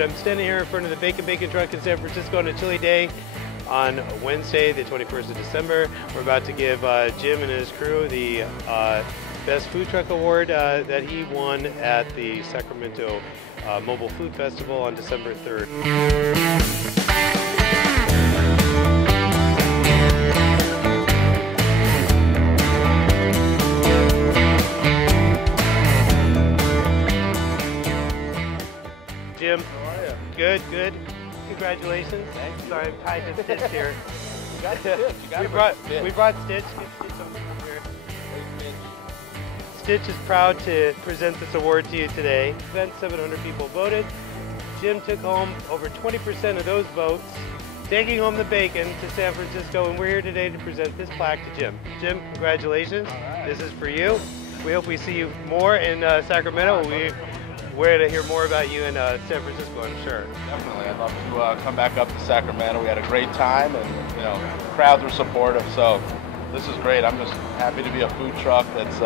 I'm standing here in front of the Bacon truck in San Francisco on a chilly day on Wednesday, the 21st of December. We're about to give Jim and his crew the Best Food Truck Award that he won at the Sacramento Mobile Food Festival on December 3rd. Jim, how are you? Good, good. Congratulations. Thank you. Sorry, I'm tied to Stitch here. You got Stitch. You got we brought Stitch. Get Stitch on here. Stitch is proud to present this award to you today. 700 people voted. Jim took home over 20% of those votes, taking home the bacon to San Francisco, and we're here today to present this plaque to Jim. Jim, congratulations. Right. This is for you. We hope we see you more in Sacramento. We're to hear more about you in San Francisco, I'm sure. Definitely. I'd love to come back up to Sacramento. We had a great time, and crowds were supportive. So this is great. I'm just happy to be a food truck that's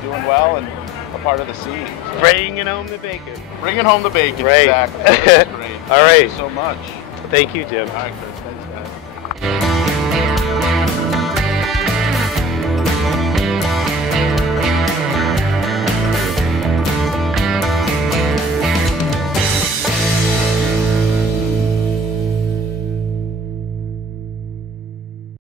doing well and a part of the scene. So. Bringing home the bacon. Bringing home the bacon. Right. Exactly. This is great. All right. Thank you so much. Thank you, Jim. All right, Chris. Thanks, guys.